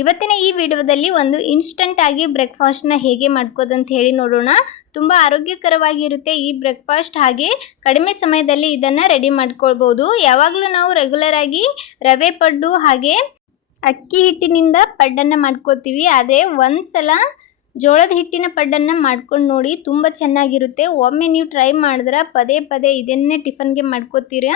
ಇವತ್ತಿನ ಈ ವಿಡಿಯೋದಲ್ಲಿ ಒಂದು ಇನ್ಸ್ಟಂಟ್ ಆಗಿ ಬ್ರೇಕ್ಫಾಸ್ಟ್ನ ಹೇಗೆ ಮಾಡ್ಕೋದು ಅಂತ ಹೇಳಿ ನೋಡೋಣ. ತುಂಬ ಆರೋಗ್ಯಕರವಾಗಿರುತ್ತೆ ಈ ಬ್ರೇಕ್ಫಾಸ್ಟ್. ಹಾಗೆ ಕಡಿಮೆ ಸಮಯದಲ್ಲಿ ಇದನ್ನು ರೆಡಿ ಮಾಡ್ಕೊಳ್ಬೋದು. ಯಾವಾಗಲೂ ನಾವು ರೆಗ್ಯುಲರ್ ಆಗಿ ರವೆ ಪಡ್ಡು ಹಾಗೆ ಅಕ್ಕಿ ಹಿಟ್ಟಿನಿಂದ ಪಡ್ಡನ್ನು ಮಾಡ್ಕೋತೀವಿ. ಅದೇ ಒಂದ್ಸಲ ಜೋಳದ ಹಿಟ್ಟಿನ ಪಡ್ಡನ್ನು ಮಾಡ್ಕೊಂಡು ನೋಡಿ, ತುಂಬ ಚೆನ್ನಾಗಿರುತ್ತೆ. ಒಮ್ಮೆ ನೀವು ಟ್ರೈ ಮಾಡಿದ್ರೆ ಪದೇ ಪದೇ ಇದನ್ನೇ ಟಿಫನ್ಗೆ ಮಾಡ್ಕೋತೀರ.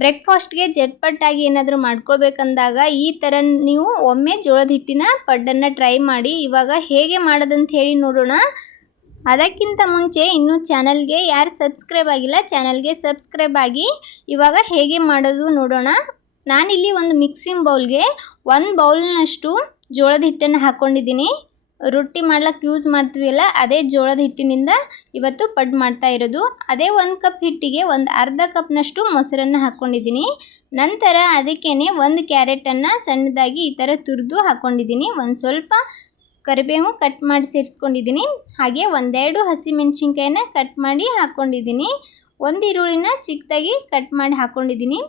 ಬ್ರೇಕ್ಫಾಸ್ಟ್ಗೆ ಜಟ್ಪಟ್ಟಾಗಿ ಏನಾದರೂ ಮಾಡ್ಕೊಳ್ಬೇಕಂದಾಗ ಈ ಥರ ನೀವು ಒಮ್ಮೆ ಜೋಳದ ಹಿಟ್ಟಿನ ಪಡ್ಡನ್ನು ಟ್ರೈ ಮಾಡಿ. ಇವಾಗ ಹೇಗೆ ಮಾಡೋದಂತ ಹೇಳಿ ನೋಡೋಣ. ಅದಕ್ಕಿಂತ ಮುಂಚೆ ಇನ್ನೂ ಚಾನಲ್ಗೆ ಯಾರು ಸಬ್ಸ್ಕ್ರೈಬ್ ಆಗಿಲ್ಲ, ಚಾನಲ್ಗೆ ಸಬ್ಸ್ಕ್ರೈಬ್ ಆಗಿ. ಇವಾಗ ಹೇಗೆ ಮಾಡೋದು ನೋಡೋಣ. ನಾನಿಲ್ಲಿ ಒಂದು ಮಿಕ್ಸಿಂಗ್ ಬೌಲ್ಗೆ 1 ಬೌಲ್ನಷ್ಟು ಜೋಳದ ಹಿಟ್ಟನ್ನು ಹಾಕ್ಕೊಂಡಿದ್ದೀನಿ. ರೊಟ್ಟಿ ಮಾಡ್ಲಿಕ್ಕೆ ಯೂಸ್ ಮಾಡ್ತೀವಲ್ಲ ಅದೇ ಜೋಳದ ಹಿಟ್ಟಿನಿಂದ ಇವತ್ತು ಪಡ್ಡು ಮಾಡ್ತಾ ಇರೋದು. ಅದೇ 1 ಕಪ್ ಹಿಟ್ಟಿಗೆ ಒಂದು ಅರ್ಧ ಕಪ್ನಷ್ಟು ಮೊಸರನ್ನು ಹಾಕ್ಕೊಂಡಿದ್ದೀನಿ. ನಂತರ ಅದಕ್ಕೇ 1 ಕ್ಯಾರೆಟನ್ನು ಸಣ್ಣದಾಗಿ ಈ ಥರ ತುರಿದು ಹಾಕ್ಕೊಂಡಿದ್ದೀನಿ. ಒಂದು ಸ್ವಲ್ಪ ಕರಿಬೇವು ಕಟ್ ಮಾಡಿ ಸೇರಿಸ್ಕೊಂಡಿದ್ದೀನಿ. ಹಾಗೆ 1-2 ಹಸಿಮೆಣಸಿನ್ಕಾಯಿನ ಕಟ್ ಮಾಡಿ ಹಾಕ್ಕೊಂಡಿದ್ದೀನಿ. 1 ಈರುಳ್ಳಿನ ಚಿಕ್ಕದಾಗಿ ಕಟ್ ಮಾಡಿ ಹಾಕ್ಕೊಂಡಿದ್ದೀನಿ.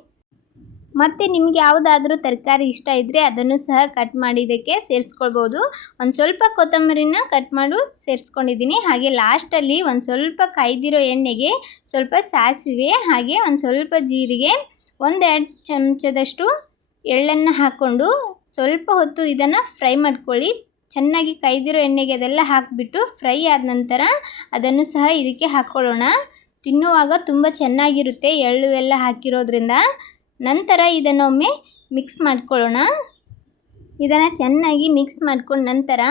ಮತ್ತು ನಿಮಗೆ ಯಾವುದಾದ್ರೂ ತರಕಾರಿ ಇಷ್ಟ ಇದ್ದರೆ ಅದನ್ನು ಸಹ ಕಟ್ ಮಾಡಿ ಇದಕ್ಕೆ ಸೇರಿಸ್ಕೊಳ್ಬೋದು. ಒಂದು ಸ್ವಲ್ಪ ಕೊತ್ತಂಬರಿನ ಕಟ್ ಮಾಡಿ ಸೇರಿಸ್ಕೊಂಡಿದ್ದೀನಿ. ಹಾಗೆ ಲಾಸ್ಟಲ್ಲಿ ಒಂದು ಸ್ವಲ್ಪ ಕಾಯ್ದಿರೋ ಎಣ್ಣೆಗೆ ಸ್ವಲ್ಪ ಸಾಸಿವೆ ಹಾಗೆ ಒಂದು ಸ್ವಲ್ಪ ಜೀರಿಗೆ, 1-2 ಚಮಚದಷ್ಟು ಎಳ್ಳನ್ನು ಹಾಕ್ಕೊಂಡು ಸ್ವಲ್ಪ ಹೊತ್ತು ಇದನ್ನು ಫ್ರೈ ಮಾಡ್ಕೊಳ್ಳಿ. ಚೆನ್ನಾಗಿ ಕಾಯ್ದಿರೋ ಎಣ್ಣೆಗೆ ಅದೆಲ್ಲ ಹಾಕಿಬಿಟ್ಟು ಫ್ರೈ ಆದ ನಂತರ ಅದನ್ನು ಸಹ ಇದಕ್ಕೆ ಹಾಕ್ಕೊಳ್ಳೋಣ. ತಿನ್ನುವಾಗ ತುಂಬ ಚೆನ್ನಾಗಿರುತ್ತೆ ಎಳ್ಳು ಎಲ್ಲ ಹಾಕಿರೋದ್ರಿಂದ. ನಂತರ ಇದನ್ನೊಮ್ಮೆ ಮಿಕ್ಸ್ ಮಾಡ್ಕೊಳ್ಳೋಣ. ಇದನ್ನು ಚೆನ್ನಾಗಿ ಮಿಕ್ಸ್ ಮಾಡ್ಕೊಂಡ ನಂತರ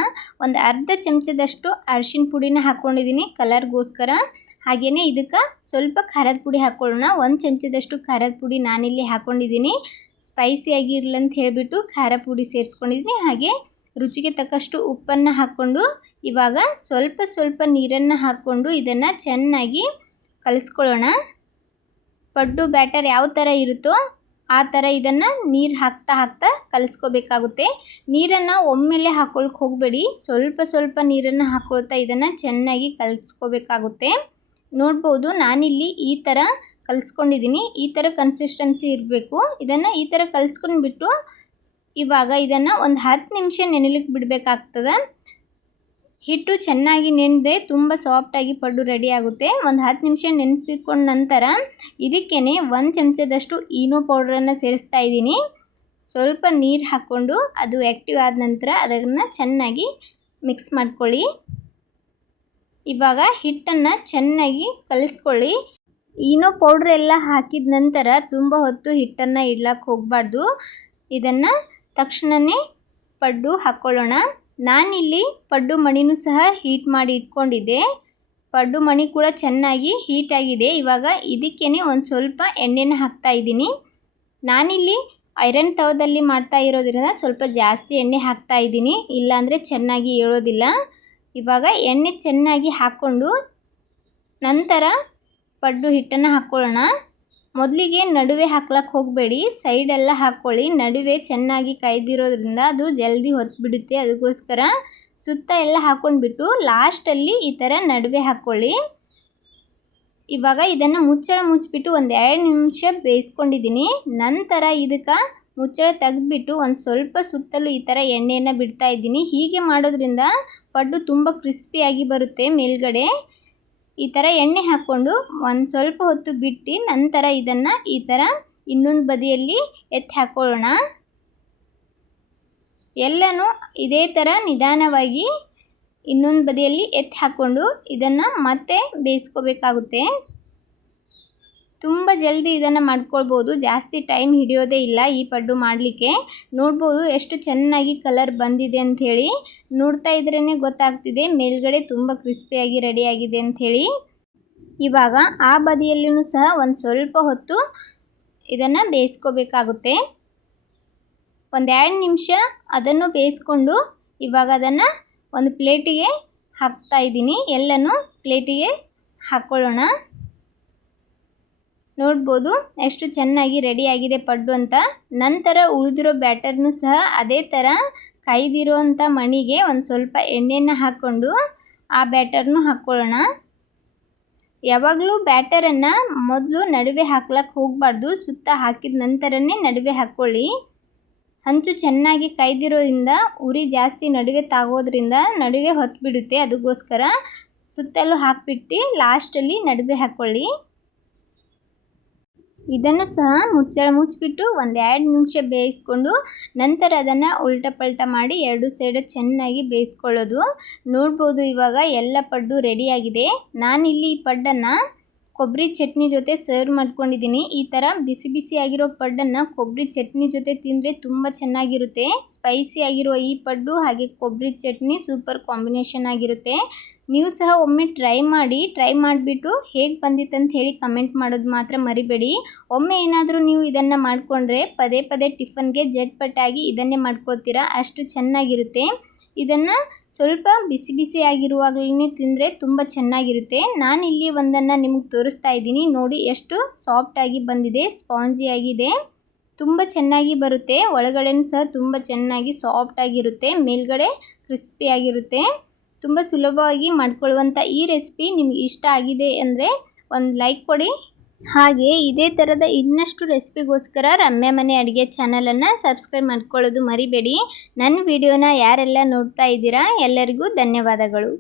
ಒಂದು ಅರ್ಧ ಚಮಚದಷ್ಟು ಅರಿಶಿನ ಪುಡಿನ ಹಾಕ್ಕೊಂಡಿದ್ದೀನಿ ಕಲರ್ಗೋಸ್ಕರ. ಹಾಗೆಯೇ ಇದಕ್ಕೆ ಸ್ವಲ್ಪ ಖಾರದ ಪುಡಿ ಹಾಕ್ಕೊಳ್ಳೋಣ. 1 ಚಮಚದಷ್ಟು ಖಾರದ ಪುಡಿ ನಾನಿಲ್ಲಿ ಹಾಕ್ಕೊಂಡಿದ್ದೀನಿ. ಸ್ಪೈಸಿಯಾಗಿ ಇರಲಿ ಅಂತ ಹೇಳಿಬಿಟ್ಟು ಖಾರ ಪುಡಿ ಸೇರಿಸ್ಕೊಂಡಿದ್ದೀನಿ. ಹಾಗೆ ರುಚಿಗೆ ತಕ್ಕಷ್ಟು ಉಪ್ಪನ್ನು ಹಾಕ್ಕೊಂಡು ಇವಾಗ ಸ್ವಲ್ಪ ನೀರನ್ನು ಹಾಕ್ಕೊಂಡು ಇದನ್ನು ಚೆನ್ನಾಗಿ ಕಲಿಸ್ಕೊಳ್ಳೋಣ. ಪಡ್ಡು ಬ್ಯಾಟರ್ ಯಾವ ಥರ ಇರುತ್ತೋ ಆ ಥರ ಇದನ್ನು ನೀರು ಹಾಕ್ತಾ ಕಲಿಸ್ಕೋಬೇಕಾಗುತ್ತೆ. ನೀರನ್ನು ಒಮ್ಮೆಲೆ ಹಾಕ್ಕೊಳಕ್ಕೆ ಹೋಗಬೇಡಿ, ಸ್ವಲ್ಪ ನೀರನ್ನು ಹಾಕ್ಕೊಳ್ತಾ ಇದನ್ನು ಚೆನ್ನಾಗಿ ಕಲಿಸ್ಕೋಬೇಕಾಗುತ್ತೆ. ನೋಡ್ಬೋದು ನಾನಿಲ್ಲಿ ಈ ಥರ ಕಲಿಸ್ಕೊಂಡಿದ್ದೀನಿ. ಈ ಥರ ಕನ್ಸಿಸ್ಟೆನ್ಸಿ ಇರಬೇಕು. ಇದನ್ನು ಈ ಥರ ಕಲಿಸ್ಕೊಂಡ್ಬಿಟ್ಟು ಇವಾಗ ಇದನ್ನು ಒಂದು 10 ನಿಮಿಷ ನೆನೆಲಿಕ್ಕೆ ಬಿಡಬೇಕಾಗ್ತದೆ. ಹಿಟ್ಟು ಚೆನ್ನಾಗಿ ನೆನೆದೇ ತುಂಬ ಸಾಫ್ಟಾಗಿ ಪಡ್ಡು ರೆಡಿ ಆಗುತ್ತೆ. ಒಂದು 10 ನಿಮಿಷ ನೆನೆಸಿಕೊಂಡ ನಂತರ ಇದಕ್ಕೇ 1 ಚಮಚದಷ್ಟು ಈನೋ ಪೌಡ್ರನ್ನು ಸೇರಿಸ್ತಾ ಇದ್ದೀನಿ. ಸ್ವಲ್ಪ ನೀರು ಹಾಕ್ಕೊಂಡು ಅದು ಆ್ಯಕ್ಟಿವ್ ಆದ ನಂತರ ಅದನ್ನು ಚೆನ್ನಾಗಿ ಮಿಕ್ಸ್ ಮಾಡ್ಕೊಳ್ಳಿ. ಇವಾಗ ಹಿಟ್ಟನ್ನು ಚೆನ್ನಾಗಿ ಕಲಿಸ್ಕೊಳ್ಳಿ. ಈನೋ ಪೌಡ್ರ್ ಎಲ್ಲ ಹಾಕಿದ ನಂತರ ತುಂಬ ಹೊತ್ತು ಹಿಟ್ಟನ್ನು ಇಡ್ಲಕ್ಕೆ ಹೋಗಬಾರ್ದು. ಇದನ್ನು ತಕ್ಷಣವೇ ಪಡ್ಡು ಹಾಕ್ಕೊಳ್ಳೋಣ. ನಾನಿಲ್ಲಿ ಪಡ್ಡು ಮಣಿನೂ ಸಹ ಹೀಟ್ ಮಾಡಿ ಇಟ್ಕೊಂಡಿದ್ದೆ. ಪಡ್ಡು ಮಣಿ ಕೂಡ ಚೆನ್ನಾಗಿ ಹೀಟ್ ಆಗಿದೆ. ಇವಾಗ ಇದಕ್ಕೇ ಒಂದು ಸ್ವಲ್ಪ ಎಣ್ಣೆನ ಹಾಕ್ತಾ ಇದ್ದೀನಿ. ನಾನಿಲ್ಲಿ ಐರನ್ ತವದಲ್ಲಿ ಮಾಡ್ತಾ ಇರೋದ್ರಿಂದ ಸ್ವಲ್ಪ ಜಾಸ್ತಿ ಎಣ್ಣೆ ಹಾಕ್ತಾ ಇದ್ದೀನಿ, ಇಲ್ಲಾಂದರೆ ಚೆನ್ನಾಗಿ ಏಳೋದಿಲ್ಲ. ಇವಾಗ ಎಣ್ಣೆ ಚೆನ್ನಾಗಿ ಹಾಕ್ಕೊಂಡು ನಂತರ ಪಡ್ಡು ಹಿಟ್ಟನ್ನು ಹಾಕ್ಕೊಳ್ಳೋಣ. ಮೊದಲಿಗೆ ನಡುವೆ ಹಾಕ್ಲಕ್ಕೆ ಹೋಗಬೇಡಿ, ಸೈಡೆಲ್ಲ ಹಾಕ್ಕೊಳ್ಳಿ. ನಡುವೆ ಚೆನ್ನಾಗಿ ಕಾಯ್ದಿರೋದ್ರಿಂದ ಅದು ಜಲ್ದಿ ಹೊತ್ಬಿಡುತ್ತೆ. ಅದಕ್ಕೋಸ್ಕರ ಸುತ್ತ ಎಲ್ಲ ಹಾಕ್ಕೊಂಡ್ಬಿಟ್ಟು ಲಾಸ್ಟಲ್ಲಿ ಈ ಥರ ನಡುವೆ ಹಾಕ್ಕೊಳ್ಳಿ. ಇವಾಗ ಇದನ್ನು ಮುಚ್ಚಿಬಿಟ್ಟು 1-2 ನಿಮಿಷ ಬೇಯಿಸ್ಕೊಂಡಿದ್ದೀನಿ. ನಂತರ ಇದಕ್ಕೆ ಮುಚ್ಚಳ ತೆಗೆದ್ಬಿಟ್ಟು ಒಂದು ಸ್ವಲ್ಪ ಸುತ್ತಲೂ ಈ ಥರ ಎಣ್ಣೆಯನ್ನು ಬಿಡ್ತಾ ಇದ್ದೀನಿ. ಹೀಗೆ ಮಾಡೋದ್ರಿಂದ ಪಡ್ಡು ತುಂಬ ಕ್ರಿಸ್ಪಿಯಾಗಿ ಬರುತ್ತೆ ಮೇಲ್ಗಡೆ. ಈ ಥರ ಎಣ್ಣೆ ಹಾಕ್ಕೊಂಡು ಒಂದು ಸ್ವಲ್ಪ ಹೊತ್ತು ಬಿಟ್ಟು ನಂತರ ಇದನ್ನು ಈ ಥರ ಇನ್ನೊಂದು ಬದಿಯಲ್ಲಿ ಎತ್ತಿ ಹಾಕ್ಕೊಳ್ಳೋಣ. ಎಲ್ಲನೂ ಇದೇ ಥರ ನಿಧಾನವಾಗಿ ಇನ್ನೊಂದು ಬದಿಯಲ್ಲಿ ಎತ್ತಿ ಹಾಕ್ಕೊಂಡು ಇದನ್ನು ಮತ್ತೆ ಬೇಯಿಸ್ಕೋಬೇಕಾಗುತ್ತೆ. ತುಂಬ ಜಲ್ದಿ ಇದನ್ನು ಮಾಡ್ಕೊಳ್ಬೋದು, ಜಾಸ್ತಿ ಟೈಮ್ ಹಿಡಿಯೋದೇ ಇಲ್ಲ ಈ ಪಡ್ಡು ಮಾಡಲಿಕ್ಕೆ. ನೋಡ್ಬೋದು ಎಷ್ಟು ಚೆನ್ನಾಗಿ ಕಲರ್ ಬಂದಿದೆ ಅಂಥೇಳಿ. ನೋಡ್ತಾ ಇದ್ರೇ ಗೊತ್ತಾಗ್ತಿದೆ ಮೇಲ್ಗಡೆ ತುಂಬ ಕ್ರಿಸ್ಪಿಯಾಗಿ ರೆಡಿಯಾಗಿದೆ ಅಂಥೇಳಿ. ಇವಾಗ ಆ ಬದಿಯಲ್ಲೂ ಸಹ ಒಂದು ಸ್ವಲ್ಪ ಹೊತ್ತು ಇದನ್ನು ಬೇಯಿಸ್ಕೋಬೇಕಾಗುತ್ತೆ. 1-2 ನಿಮಿಷ ಅದನ್ನು ಬೇಯಿಸ್ಕೊಂಡು ಇವಾಗ ಅದನ್ನು ಒಂದು ಪ್ಲೇಟಿಗೆ ಹಾಕ್ತಾ ಇದ್ದೀನಿ. ಎಲ್ಲನೂ ಪ್ಲೇಟಿಗೆ ಹಾಕ್ಕೊಳ್ಳೋಣ. ನೋಡ್ಬೋದು ಎಷ್ಟು ಚೆನ್ನಾಗಿ ರೆಡಿಯಾಗಿದೆ ಪಡ್ಡು ಅಂತ. ನಂತರ ಉಳಿದಿರೋ ಬ್ಯಾಟರ್ನೂ ಸಹ ಅದೇ ಥರ ಕಾಯ್ದಿರೋಂಥ ಮಣಿಗೆ ಒಂದು ಸ್ವಲ್ಪ ಎಣ್ಣೆಯನ್ನು ಹಾಕ್ಕೊಂಡು ಆ ಬ್ಯಾಟರ್ನೂ ಹಾಕ್ಕೊಳ್ಳೋಣ. ಯಾವಾಗಲೂ ಬ್ಯಾಟರನ್ನು ಮೊದಲು ನಡುವೆ ಹಾಕ್ಲಕ್ಕೆ ಹೋಗಬಾರ್ದು, ಸುತ್ತ ಹಾಕಿದ ನಂತರನೇ ನಡುವೆ ಹಾಕ್ಕೊಳ್ಳಿ. ಹಂಚು ಚೆನ್ನಾಗಿ ಕಾಯ್ದಿರೋದ್ರಿಂದ ಉರಿ ಜಾಸ್ತಿ ನಡುವೆ ತಾಗೋದ್ರಿಂದ ನಡುವೆ ಹೊತ್ತು ಬಿಡುತ್ತೆ. ಅದಕ್ಕೋಸ್ಕರ ಸುತ್ತಲೂ ಹಾಕಿಬಿಟ್ಟು ಲಾಸ್ಟಲ್ಲಿ ನಡುವೆ ಹಾಕ್ಕೊಳ್ಳಿ. ಇದನ್ನು ಸಹ ಮುಚ್ಚಿಬಿಟ್ಟು 1-2 ನಿಮಿಷ ಬೇಯಿಸ್ಕೊಂಡು ನಂತರ ಅದನ್ನು ಉಲ್ಟಾ ಪಲ್ಟಾ ಮಾಡಿ 2 ಸೈಡ್ ಚೆನ್ನಾಗಿ ಬೇಯಿಸ್ಕೊಳ್ಳೋದು. ನೋಡ್ಬೋದು ಇವಾಗ ಎಲ್ಲ ಪಡ್ಡು ರೆಡಿಯಾಗಿದೆ. ನಾನಿಲ್ಲಿ ಈ ಪಡ್ಡನ್ನು ಕೊಬ್ಬರಿ ಚಟ್ನಿ ಜೊತೆ ಸರ್ವ್ ಮಾಡ್ಕೊಂಡಿದ್ದೀನಿ. ಈ ಥರ ಬಿಸಿ ಬಿಸಿ ಆಗಿರೋ ಪಡ್ಡನ್ನು ಕೊಬ್ಬರಿ ಚಟ್ನಿ ಜೊತೆ ತಿಂದರೆ ತುಂಬ ಚೆನ್ನಾಗಿರುತ್ತೆ. ಸ್ಪೈಸಿ ಆಗಿರೋ ಈ ಪಡ್ಡು ಹಾಗೆ ಕೊಬ್ಬರಿ ಚಟ್ನಿ ಸೂಪರ್ ಕಾಂಬಿನೇಷನ್ ಆಗಿರುತ್ತೆ. ನೀವು ಸಹ ಒಮ್ಮೆ ಟ್ರೈ ಮಾಡಿಬಿಟ್ಟು ಹೇಗೆ ಬಂದಿತ್ತು ಅಂತ ಹೇಳಿ ಕಮೆಂಟ್ ಮಾಡೋದು ಮಾತ್ರ ಮರಿಬೇಡಿ. ಒಮ್ಮೆ ಏನಾದರೂ ನೀವು ಇದನ್ನು ಮಾಡಿಕೊಂಡ್ರೆ ಪದೇ ಪದೇ ಟಿಫನ್ಗೆ ಜಟ್ಪಟ್ಟಾಗಿ ಇದನ್ನೇ ಮಾಡ್ಕೊಳ್ತೀರಾ, ಅಷ್ಟು ಚೆನ್ನಾಗಿರುತ್ತೆ. ಇದನ್ನು ಸ್ವಲ್ಪ ಬಿಸಿ ಬಿಸಿ ಆಗಿರುವಾಗಲೇ ತಿಂದರೆ ತುಂಬ ಚೆನ್ನಾಗಿರುತ್ತೆ. ನಾನಿಲ್ಲಿ ಒಂದನ್ನು ನಿಮಗೆ ತೋರಿಸ್ತಾ ಇದ್ದೀನಿ. ನೋಡಿ ಎಷ್ಟು ಸಾಫ್ಟಾಗಿ ಬಂದಿದೆ, ಸ್ಪಾಂಜಿಯಾಗಿದೆ, ತುಂಬ ಚೆನ್ನಾಗಿ ಬರುತ್ತೆ. ಒಳಗಡೆನೂ ಸಹ ತುಂಬ ಚೆನ್ನಾಗಿ ಸಾಫ್ಟಾಗಿರುತ್ತೆ, ಮೇಲ್ಗಡೆ ಕ್ರಿಸ್ಪಿಯಾಗಿರುತ್ತೆ. ತುಂಬ ಸುಲಭವಾಗಿ ಮಾಡ್ಕೊಳ್ಳುವಂಥ ಈ ರೆಸಿಪಿ ನಿಮ್ಗೆ ಇಷ್ಟ ಆಗಿದೆ ಅಂದರೆ ಒಂದು ಲೈಕ್ ಕೊಡಿ. ಹಾಗೆ ಇದೇ ಥರದ ಇನ್ನಷ್ಟು ರೆಸಿಪಿಗೋಸ್ಕರ ರಮ್ಯಾ ಮನೆ ಅಡುಗೆ ಚಾನಲನ್ನು ಸಬ್ಸ್ಕ್ರೈಬ್ ಮಾಡ್ಕೊಳ್ಳೋದು ಮರಿಬೇಡಿ. ನನ್ನ ವಿಡಿಯೋನ ಯಾರೆಲ್ಲ ನೋಡ್ತಾ ಇದ್ದೀರಾ ಎಲ್ಲರಿಗೂ ಧನ್ಯವಾದಗಳು.